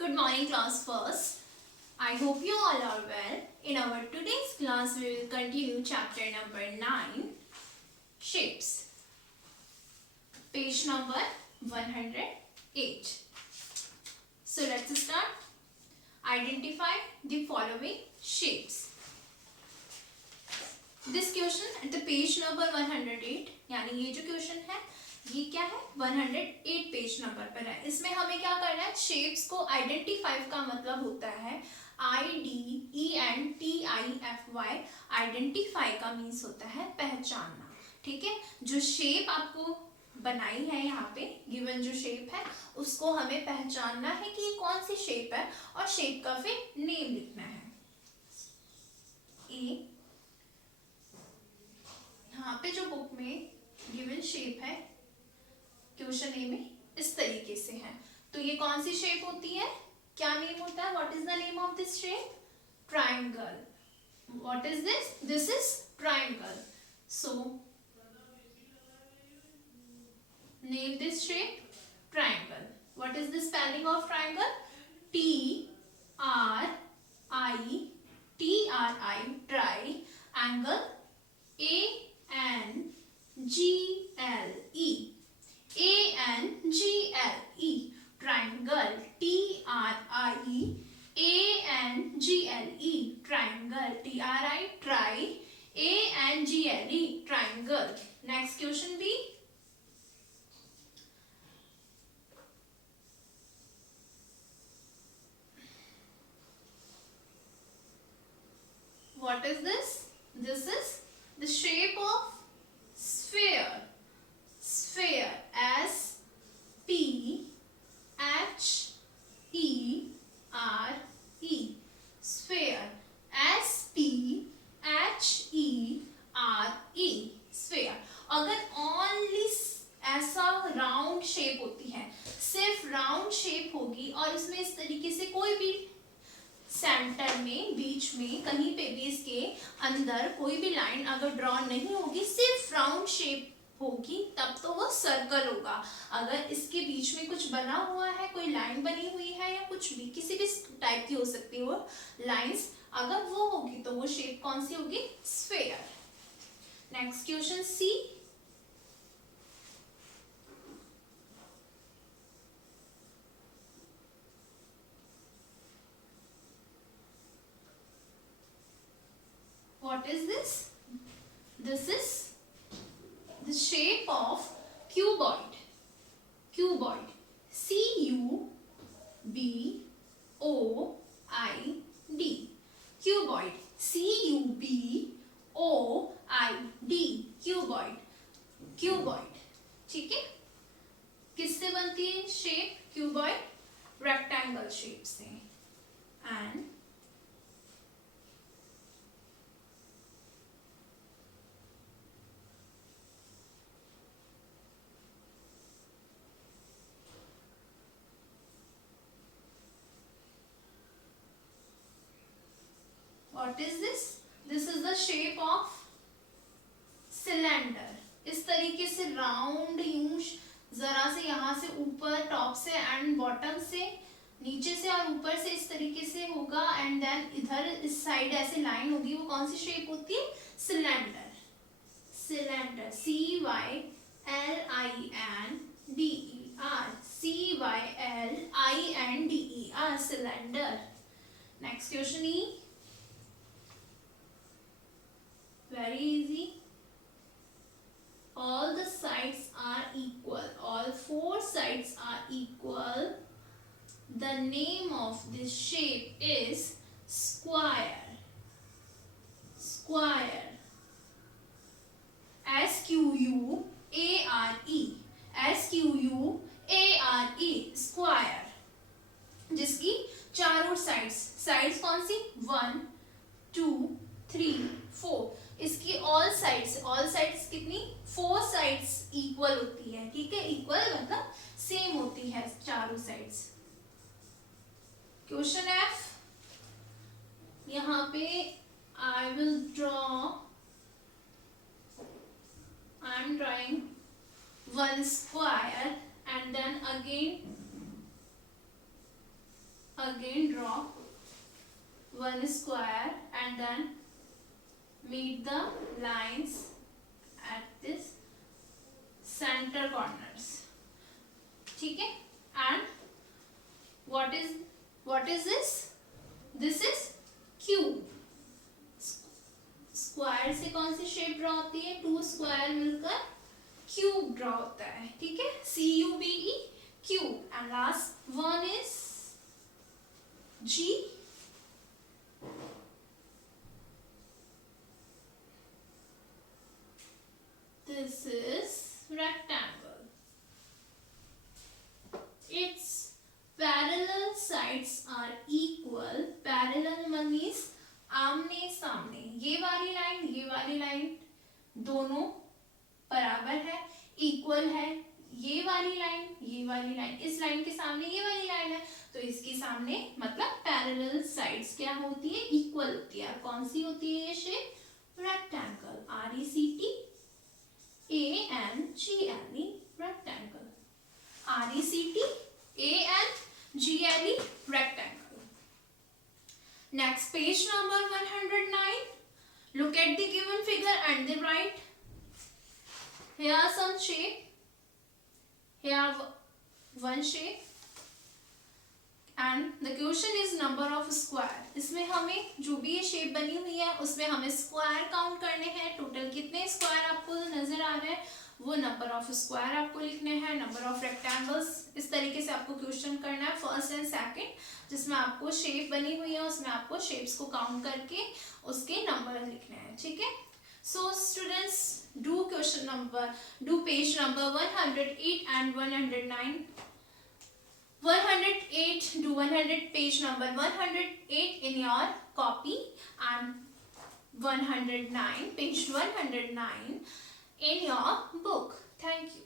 Good morning, class first. I hope you all are well. In our today's class, we will continue chapter number 9, Shapes. Page number 108. So let's start. Identify the following shapes. This question at the page number 108, यानी ये जो question है ये क्या है 108 page number पर है. इसमें हमें क्या करना है, शेप्स को आइडेंटिफाई का मतलब होता है IDENTIFY. आइडेंटिफाई का मीन्स होता है पहचानना. ठीक है, जो शेप आपको बनाई है यहाँ पे गिवन जो शेप है उसको हमें पहचानना है कि ये कौन सी शेप है और शेप का फिर नेम लिखना है. यहाँ पे जो बुक में गिवन शेप है क्वेश्चन ए में इस तरीके से है. तो ये कौन सी शेप होती है, क्या नेम होता है, what is the name of this shape, triangle. What is this, this is triangle. So name this shape triangle. What is the spelling of triangle, TRI try, angle ANGLE triangle, TRIANGLE triangle, TRI try, ANGLE triangle. Next question B. What is this? This is the shape of sphere. Sphere, SPHERE. Sphere, SPHERE. Sphere. अगर only ऐसा round shape होती है, सिर्फ round shape होगी और इसमें इस तरीके से कोई भी सेंटर में बीच में कहीं पे भी इसके अंदर कोई भी लाइन अगर ड्रॉ नहीं होगी, सिर्फ राउंड शेप होगी, तब तो वो सर्कल होगा. अगर इसके बीच में कुछ बना हुआ है, कोई लाइन बनी हुई है या कुछ भी किसी भी टाइप की हो सकती है वो लाइंस, अगर वो होगी तो वो शेप कौन सी होगी, sphere. Next question C. What is this? This is the shape of cuboid. Cuboid. CUBOID. Cuboid. CUBOID. Cuboid. Cuboid. ठीक है, किससे बनती है शेप क्यूबॉइड, रेक्टेंगल शेप से. And what is this? This is the shape of cylinder. इस तरीके से round यूं जरा से यहाँ से ऊपर टॉप से एंड बॉटम से नीचे से और ऊपर से इस तरीके से होगा एंड देन इधर इस साइड ऐसे लाइन होगी, वो कौन सी शेप होती है, cylinder. Cylinder, CYLINDER cylinder. Next question E. Very easy. All the sides are equal. All four sides are equal. The name of this shape is square. Square. SQUARE. SQUARE. Square. जिसकी चारों sides कौन सी, 1 2 3 4. इसकी all sides कितनी, 4 sides equal होती है. ठीक है, equal मतलब सेम होती है चारों साइड्स. Question F. यहाँ पे I will draw, I am drawing one square and then again again draw one square and then meet the lines at this center corners. ठीक है, and what is this? This is cube. Square से कौन सी shape draw होती है? To square मिलकर cube draw होता है. ठीक है, CUBE cube. And last one is G. This is rectangle. Its parallel sides are equal. Parallel means आमने सामने. ये वाली लाइन दोनों बराबर है, इक्वल है. ये वाली लाइन इस लाइन के सामने ये वाली लाइन है, तो इसके सामने मतलब पैरेलल साइड्स क्या होती है? इक्वल होती है. कौन सी होती है ये shape? Rectangle. RECTANGLE rectangle. RECTANGLE rectangle. Next, page number 109. Look at the given figure and then write. Here are some shape. Here one shape. And the question is number of square. इसमें हमें जो भी ये shape बनी हुई है उसमें हमें स्क्वायर काउंट करने हैं. टोटल कितने स्क्वायर आपको नजर आ रहे हैं वो नंबर ऑफ स्क्वायर आपको लिखने हैं. नंबर ऑफ रेक्टेंगल्स इस तरीके से आपको क्वेश्चन करना है फर्स्ट एंड सेकंड, जिसमें आपको शेप बनी हुई है उसमें आपको शेप्स को काउंट करके उसके नंबर लिखने हैं. ठीक है, so students do page number 108 and 109. 108 do 100 page number 108 in your copy and 109 page 109 in your book. Thank you.